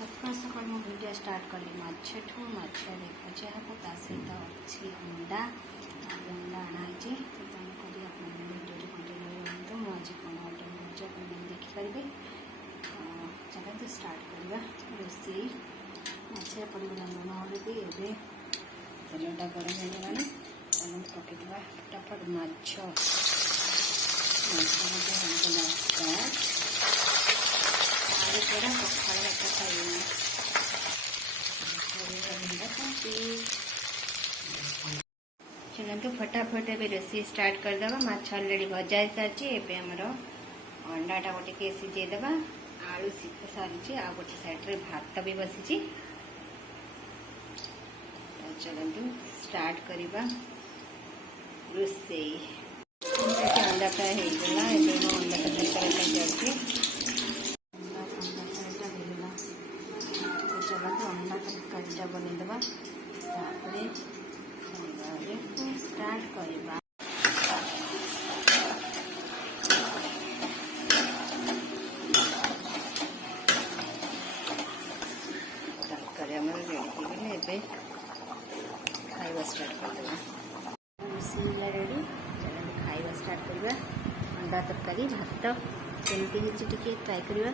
सकाल सकाल मु भिडियो स्टार्ट कली माछठू माछरे भजा हे ता सहित अच्छी अंडा अंडा अणाई तो तेणुक भिडियो कंटिन्यू रहतु मुझे कौन गोटे भजा देखिपारे। चलते स्टार्ट करवा रोषे माछरे पड़गला लुण हलदी एवं तेलटा गरम होगा तेल पकईदे फटाफट माछ स्टार्ट पखाड़ भात खाइए चलते फटाफट ए रोषे स्टार्ट करदे माछ अलरेडी भजा सारी एवं आमर अंडाटा गोटे सीझेद आलू सीखी सारी आ गोटे साइड भात भी बसी। चलते स्टार्ट करवा रोषे अंडा फ्राए होगा अंडा तरकारी जाऊँगी चलते अंडा तरकारी बनईदे स्टार्ट करवा। तरकारी आम रेडी खाଇବା स्टार्ट करदेवा रेडी चलो खाଇବା स्टार्ट करवा। अंडा तरकारी भात केमती ट्राए करवा।